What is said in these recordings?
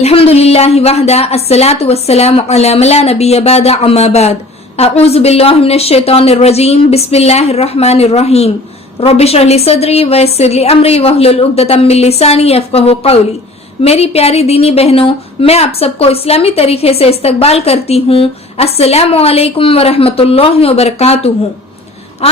الحمدللہ وحدہ الصلاۃ والسلام علی من لا نبی بعد اما بعد اعوذ باللہ من الشیطان الرجیم بسم اللہ الرحمن الرحیم رب اشرح لی صدری ویسر لی امری واحلل عقدۃ من لسانی یفقہوا قولی۔ میری پیاری دینی بہنوں، میں آپ سب کو اسلامی طریقے سے استقبال کرتی ہوں۔ السلام علیکم ورحمۃ اللہ وبرکاتہ۔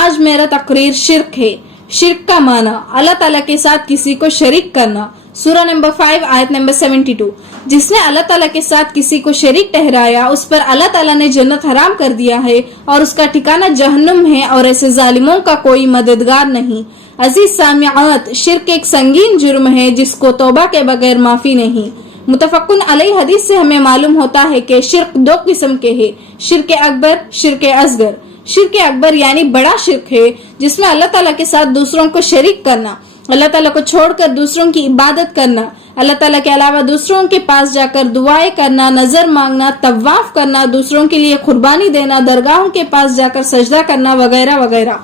آج میرا تقریر شرک ہے۔ شرک کا معنی اللہ تعالیٰ کے ساتھ کسی کو شریک کرنا۔ سورہ نمبر 5 آیت نمبر 72۔ جس نے اللہ تعالیٰ کے ساتھ کسی کو شریک ٹھہرایا اس پر اللہ تعالیٰ نے جنت حرام کر دیا ہے اور اس کا ٹھکانہ جہنم ہے، اور ایسے ظالموں کا کوئی مددگار نہیں۔ عزیز سامعات، شرک ایک سنگین جرم ہے جس کو توبہ کے بغیر معافی نہیں۔ متفقن علیہ حدیث سے ہمیں معلوم ہوتا ہے کہ شرک دو قسم کے ہیں، شرک اکبر، شرک اصغر۔ شرک اکبر یعنی بڑا شرک ہے جس میں اللہ تعالیٰ کے ساتھ دوسروں کو شریک کرنا، اللہ تعالیٰ کو چھوڑ کر دوسروں کی عبادت کرنا، اللہ تعالیٰ کے علاوہ دوسروں کے پاس جا کر دعائیں کرنا، نظر مانگنا، طواف کرنا، دوسروں کے لیے قربانی دینا، درگاہوں کے پاس جا کر سجدہ کرنا وغیرہ وغیرہ۔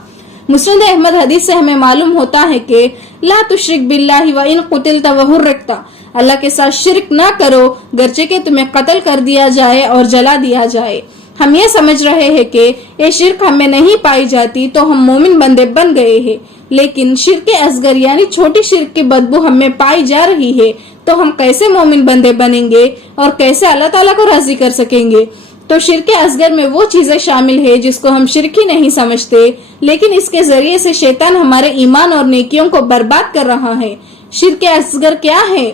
مسند احمد حدیث سے ہمیں معلوم ہوتا ہے کہ لا تشرک باللہ وان قتلت وحرقت، اللہ کے ساتھ شرک نہ کرو گرچہ کہ تمہیں قتل کر دیا جائے اور جلا دیا جائے۔ ہم یہ سمجھ رہے ہیں کہ یہ شرک ہمیں نہیں پائی جاتی تو ہم مومن بندے بن گئے ہیں، لیکن شرک اصغر یعنی چھوٹی شرک کی بدبو ہمیں پائی جا رہی ہے تو ہم کیسے مومن بندے بنیں گے اور کیسے اللہ تعالیٰ کو راضی کر سکیں گے؟ تو شرک اصغر میں وہ چیزیں شامل ہے جس کو ہم شرک ہی نہیں سمجھتے، لیکن اس کے ذریعے سے شیطان ہمارے ایمان اور نیکیوں کو برباد کر رہا ہے۔ شرک اصغر کیا ہے؟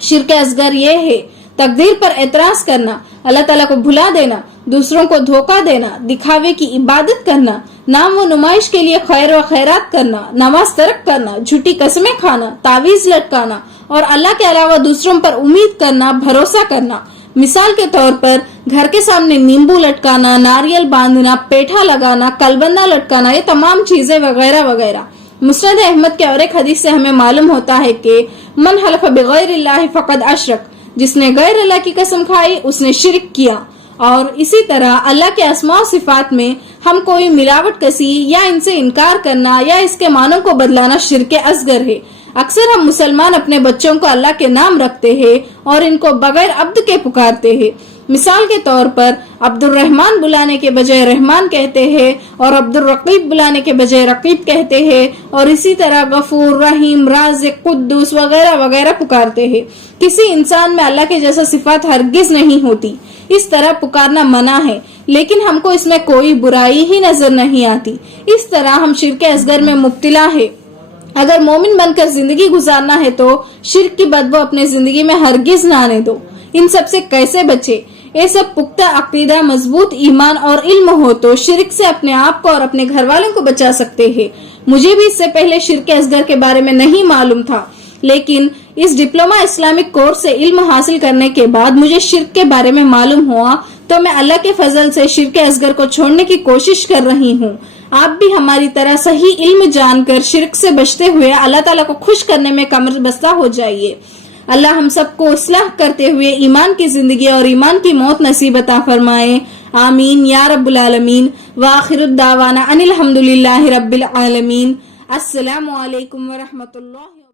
شرک اصغر یہ ہے تقدیر پر اعتراض کرنا، اللہ تعالیٰ کو بھلا دینا، دوسروں کو دھوکہ دینا، دکھاوے کی عبادت کرنا، نام و نمائش کے لیے خیر و خیرات کرنا، نماز ترک کرنا، جھوٹی قسمیں کھانا، تعویذ لٹکانا اور اللہ کے علاوہ دوسروں پر امید کرنا، بھروسہ کرنا۔ مثال کے طور پر گھر کے سامنے نیمبو لٹکانا، ناریل باندھنا، پیٹھا لگانا، کلبندہ لٹکانا، یہ تمام چیزیں وغیرہ وغیرہ۔ مسند احمد کے اور ایک حدیث سے ہمیں معلوم ہوتا ہے کہ من حلف بغیر اللہ فقد اشرک، جس نے غیر اللہ کی قسم کھائی اس نے شرک کیا۔ اور اسی طرح اللہ کے اسماء و صفات میں ہم کوئی ملاوٹ کسی یا ان سے انکار کرنا یا اس کے معنوں کو بدلانا شرک اصغر ہے۔ اکثر ہم مسلمان اپنے بچوں کو اللہ کے نام رکھتے ہیں اور ان کو بغیر عبد کے پکارتے ہیں۔ مثال کے طور پر عبد الرحمن بلانے کے بجائے رحمان کہتے ہیں اور عبد الرقیب بلانے کے بجائے رقیب کہتے ہیں، اور اسی طرح غفور، رحیم، رازق، قدوس وغیرہ وغیرہ پکارتے ہیں۔ کسی انسان میں اللہ کے جیسا صفات ہرگز نہیں ہوتی، اس طرح پکارنا منع ہے، لیکن ہم کو اس میں کوئی برائی ہی نظر نہیں آتی۔ اس طرح ہم شرک اصغر میں مبتلا ہے۔ اگر مومن بن کر زندگی گزارنا ہے تو شرک کی بدبو اپنے زندگی میں ہرگز نہ آنے دو۔ ان سب سے کیسے بچے؟ یہ سب پختہ عقیدہ، مضبوط ایمان اور علم ہو تو شرک سے اپنے آپ کو اور اپنے گھر والوں کو بچا سکتے ہیں۔ مجھے بھی اس سے پہلے شرک اصغر کے بارے میں نہیں معلوم تھا، لیکن اس ڈپلومہ اسلامک کورس سے علم حاصل کرنے کے بعد مجھے شرک کے بارے میں معلوم ہوا تو میں اللہ کے فضل سے شرک اصغر کو چھوڑنے کی کوشش کر رہی ہوں۔ آپ بھی ہماری طرح صحیح علم جان کر شرک سے بچتے ہوئے اللہ تعالیٰ کو خوش کرنے میں کمر بستہ ہو جائیے۔ اللہ ہم سب کو اصلاح کرتے ہوئے ایمان کی زندگی اور ایمان کی موت نصیب عطا فرمائے، آمین یا رب العالمین۔ وآخر الدعوانا ان الحمدللہ رب العالمین۔ السلام علیکم ورحمۃ اللہ۔